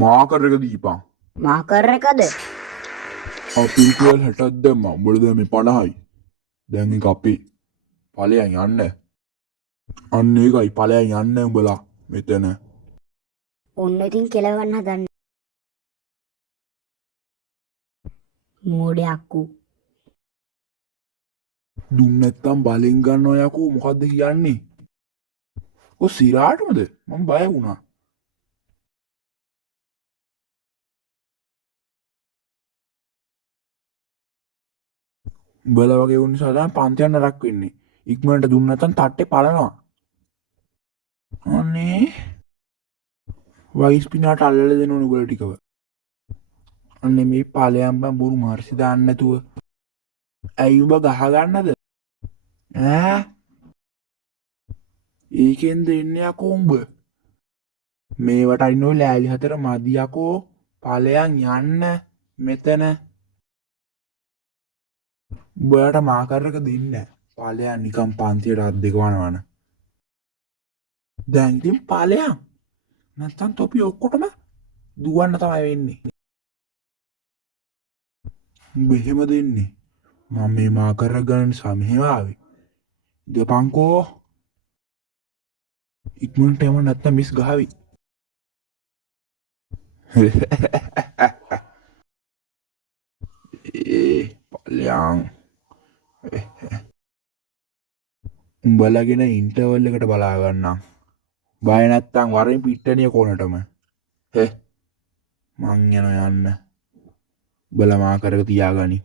Marker එක දීපන්. Marker එකද? අපි රුපියල් 60ක් දැම්මා. උඹලා දැන් මේ 50යි. දැන් ඒක අපේ. ඵලයන් යන්න. අන්න ඒකයි ඵලයන් යන්න උඹලා මෙතන. ඔන්න ඉතින් කෙලවන්න හදන්නේ. මෝඩේ අක්කු. දුන්න නැත්තම් බලෙන් ගන්නවා යකෝ මොකද්ද කියන්නේ? ඔය සිරාටමද? මම බය වුණා. උඹලා වගේ උන් නිසා තමයි පන්ති යන්න රක් වෙන්නේ. ඉක්මනට දුන්න නැත්තම් තට්ටේ පලනවා. අනේ වයිස් පිනාට අල්ලලා දෙන්න ඕනේ උඹලා ටිකව. අනේ මේ ඵලයන් බං බොරු මාර්සි දාන්න නැතුව. ඇයි උඹ ගහ ගන්නද? ඈ ඒකෙන් දෙන්නේ යකෝ උඹ. මේවට අරිනෝ ලෑලි හතර මදි යකෝ. ඵලයන් යන්න මෙතන. උඹලාට මාකර් එක දෙන්නේ නැහැ. ඵලයන් නිකන් පන්තියට අත් දෙක වනවන. දැන් ඉතින් ඵලයන්. නැත්තම් තොපි ඔක්කොටම දුවන්න තමයි වෙන්නේ. උඹ එහෙම දෙන්නේ. මම මේ මාකර් එක ගන්න නිසා මෙහෙම ආවේ. දෙපංකෝ. ඉක්මනට එම නැත්තම් මිස් ගහවි. ඵලයන්. උඹලගෙන ඉන්ටර්වල් එකට බලා ගන්නම්. බය නැත්තම් වරෙන් පිට්ටනිය කොනටම. මං යනවා යන්න. උඹලා මාකර් එක තියාගනි.